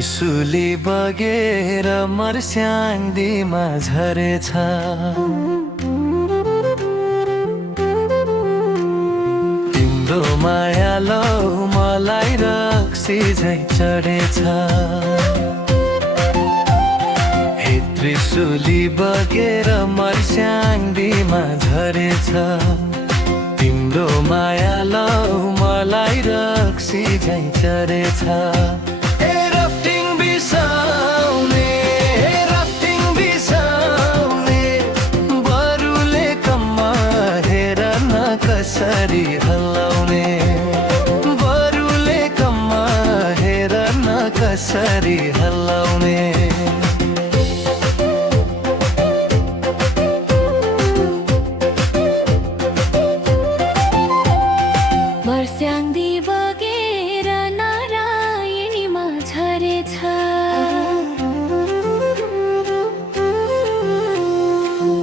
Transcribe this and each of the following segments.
त्रिशुली बगेर मर्स्याङ्दीमा झरेछ। तिम्रो माया लौ मलाई रक्सी झै चढेछ। हे त्रिशुली बगेर मर्स्याङ्दीमा झरेछ। तिम्रो माया लौ मलाई रक्सी झै चढेछ। कसरी हल्लाउने बरुले कम्मा हेर न कसरी हल्लाउने। मर्स्याङ्दी बगेर नारायणीमा झरेछ।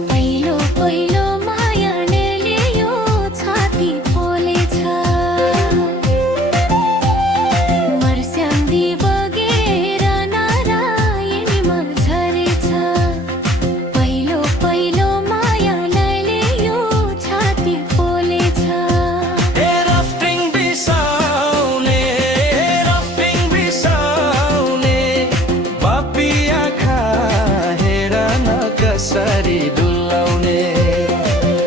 पहिलो पहिलो कसरी डुलाउने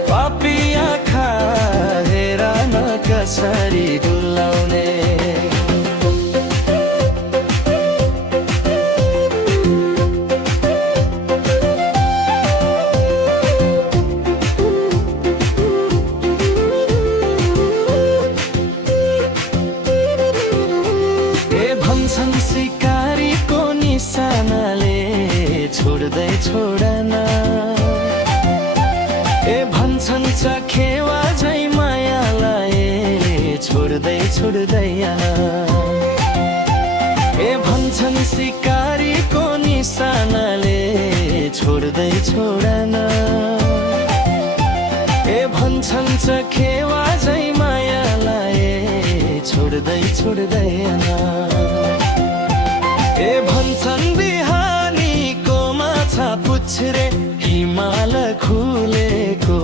पापी आँखा हेर न कसरी डुलाउने। ए भन्छन् सिकारीको निशानाले छोड्दै छोडन। ए भन्छन् चखेवा झै मायालाई छोड्दै छोड्दैन। ए भन्छन् सिकारीको निशानाले छोड्दै छोडन। ए भन्छन् चखेवा झै मायालाई छोड्दै छोड्दैन। ए भन्छन् बिहानीको माछा पुच्छरे हिमाल खुलेको।